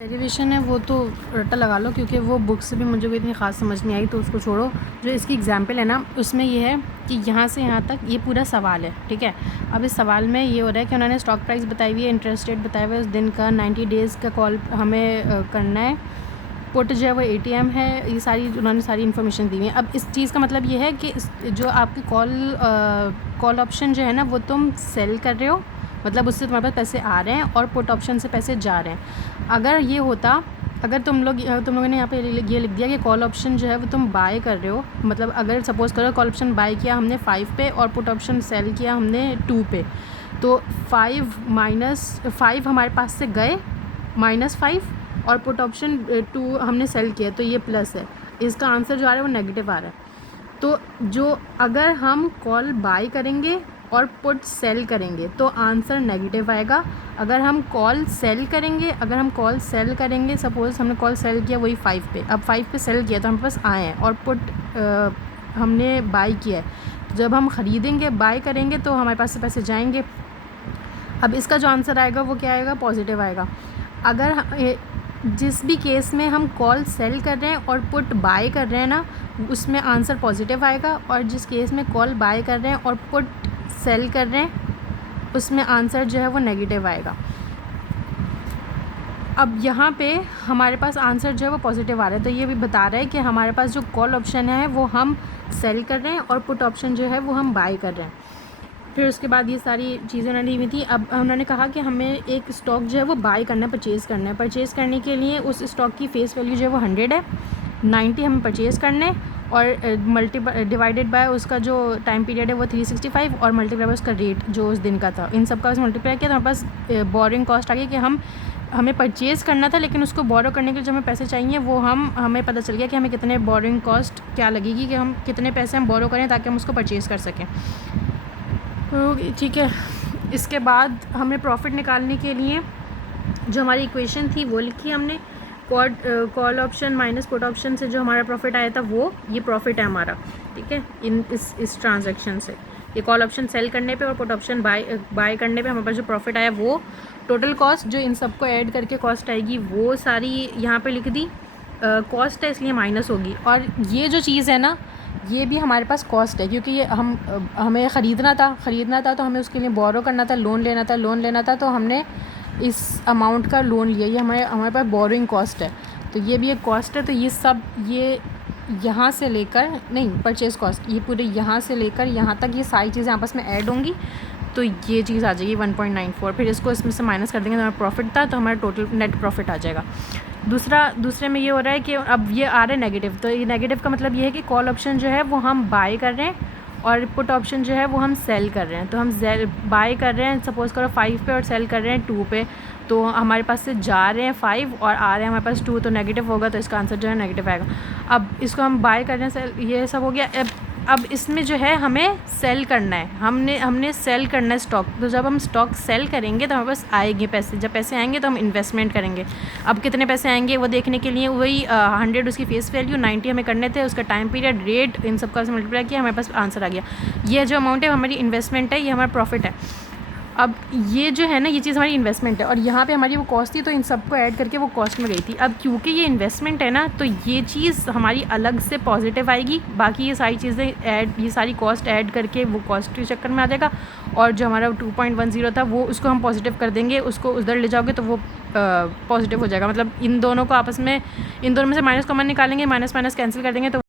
Derivation है वो तो रट्टा लगा लो, क्योंकि वो बुक से भी मुझे भी इतनी ख़ास समझ नहीं आई, तो उसको छोड़ो। जो इसकी एग्जांपल है ना, उसमें ये है कि यहाँ से यहाँ तक ये पूरा सवाल है, ठीक है। अब इस सवाल में ये हो रहा है कि उन्होंने स्टॉक प्राइस बताई हुई है, इंटरेस्ट रेट बताया हुआ है उस दिन का, 90 डेज़ का कॉल हमें करना है, पुट जो है वो ATM है, ये सारी उन्होंने सारी इन्फॉर्मेशन दी हुई है। अब इस चीज़ का मतलब ये है कि जो आपकी कॉल ऑप्शन जो है ना, वो तुम सेल कर रहे हो, मतलब उससे तुम्हारे पास पैसे आ रहे हैं, और पुट ऑप्शन से पैसे जा रहे हैं। अगर ये होता, अगर तुम लोगों ने यहाँ पे ये लिख दिया कि कॉल ऑप्शन जो है वो तुम बाय कर रहे हो, मतलब अगर सपोज़ करो कॉल ऑप्शन बाय किया हमने 5 पे और पुट ऑप्शन सेल किया हमने 2 पे, तो 5 हमारे पास से गए, -5, और पुट ऑप्शन 2 हमने सेल किया, तो ये प्लस है। इसका आंसर जो आ रहा है वो नेगेटिव आ रहा है। तो जो अगर हम कॉल बाय करेंगे और पुट सेल करेंगे तो आंसर नेगेटिव आएगा। अगर हम कॉल सेल करेंगे, सपोज़ हमने कॉल सेल किया वही 5 पे, अब 5 पे सेल किया तो हमारे पास आए हैं, और पुट हमने बाय किया है। जब हम ख़रीदेंगे, बाय करेंगे, तो हमारे पास से पैसे जाएंगे। अब इसका जो आंसर आएगा वो क्या आएगा? पॉजिटिव आएगा। अगर जिस भी केस में हम कॉल सेल कर रहे हैं और पुट बाय कर रहे हैं ना, उसमें आंसर पॉजिटिव आएगा, और जिस केस में कॉल बाय कर रहे हैं और पुट सेल कर रहे हैं उसमें आंसर जो है वो नेगेटिव आएगा। अब यहाँ पे हमारे पास आंसर जो है वो पॉजिटिव आ रहा है, तो ये भी बता रहा है कि हमारे पास जो कॉल ऑप्शन है वो हम सेल कर रहे हैं और पुट ऑप्शन जो है वो हम बाय कर रहे हैं। फिर उसके बाद ये सारी चीज़ें उन्होंने दी हुई थी। अब उन्होंने कहा कि हमें एक स्टॉक जो है वो बाय करना है, परचेज़ करना है। परचेज़ करने के लिए उस स्टॉक की फेस वैल्यू जो है वो 100 है, 90 हमें परचेज़ करने, और डिवाइडेड बाय उसका जो टाइम पीरियड है वो 365, और मल्टीप्लाई बाय उसका रेट जो उस दिन का था। इन सब का मल्टीप्लाई किया तो हमारे पास बोरिंग कॉस्ट आ गई कि हमें परचेज़ करना था, लेकिन उसको बोरो करने के लिए जो हमें पैसे चाहिए वो हमें पता चल गया कि हमें कितने बोरिंग कॉस्ट क्या लगेगी, कि हम कितने पैसे हम बोरो करें ताकि हम उसको परचेज़ कर सकें। तो ठीक है, इसके बाद हमें प्रॉफिट निकालने के लिए जो हमारी इक्वेशन थी वो लिखी हमने। Call option minus put option से जो हमारा प्रॉफिट आया था वो ये प्रॉफिट है हमारा, ठीक है। इस ट्रांजैक्शन से ये कॉल ऑप्शन सेल करने पे और पुट ऑप्शन बाय करने पे हमारे पास जो प्रॉफिट आया वो टोटल कॉस्ट जो इन सबको ऐड करके कॉस्ट आएगी वो सारी यहाँ पे लिख दी। कॉस्ट है इसलिए माइनस होगी, और ये जो चीज़ है ना ये भी हमारे पास कॉस्ट है, क्योंकि ये हमें ख़रीदना था तो हमें उसके लिए बोरो करना था, लोन लेना था, तो हमने इस अमाउंट का लोन लिया, ये हमारे पास बोरिंग कॉस्ट है, तो ये भी एक कॉस्ट है। तो ये सब ये यहाँ से लेकर नहीं, परचेज़ कॉस्ट, ये पूरे यहाँ से लेकर यहाँ तक ये सारी चीज़ें आपस में ऐड होंगी, तो ये चीज़ आ जाएगी 1.94। फिर इसको इसमें से माइनस कर देंगे तो हमारा प्रॉफिट था, तो हमारा टोटल नेट प्रॉफिट आ जाएगा। दूसरे में ये हो रहा है कि अब ये आ रहा है नेगेटिव, तो ये नेगेटिव का मतलब ये है कि कॉल ऑप्शन जो है वो हम बाय कर रहे हैं और पुट ऑप्शन जो है वो हम सेल कर रहे हैं। तो हम बाय कर रहे हैं सपोज़ करो 5 पे और सेल कर रहे हैं 2 पे, तो हमारे पास से जा रहे हैं 5 और आ रहे हैं हमारे पास 2, तो नेगेटिव होगा, तो इसका आंसर जो है नेगेटिव आएगा। अब इसको हम बाय कर रहे हैं, ये सब हो गया। अब इसमें जो है हमें सेल करना है, हमने सेल करना है स्टॉक। तो जब हम स्टॉक सेल करेंगे तो हमारे पास आएंगे पैसे, जब पैसे आएंगे तो हम इन्वेस्टमेंट करेंगे। अब कितने पैसे आएंगे वो देखने के लिए वही 100 उसकी फेस वैल्यू, 90 हमें करने थे, उसका टाइम पीरियड, रेट, इन सब का मल्टीप्लाई किया, हमारे पास आंसर आ गया। ये जो अमाउंट है हमारी इन्वेस्टमेंट है, ये हमारा प्रॉफिट है। अब ये जो है ना ये चीज़ हमारी इन्वेस्टमेंट है, और यहाँ पे हमारी वो कॉस्ट थी, तो इन सबको ऐड करके वो कॉस्ट में गई थी। अब क्योंकि ये इन्वेस्टमेंट है ना, तो ये चीज़ हमारी अलग से पॉजिटिव आएगी, बाकी ये सारी चीज़ें ये सारी कॉस्ट ऐड करके वो कॉस्ट के चक्कर में आ जाएगा, और जो हमारा 2.10 था वो उसको हम पॉजिटिव कर देंगे, उसको उधर ले जाओगे तो वो पॉजिटिव हो जाएगा। मतलब इन दोनों को आपस में, इन दोनों में से माइनस कॉमन निकालेंगे, माइनस कैंसिल कर देंगे तो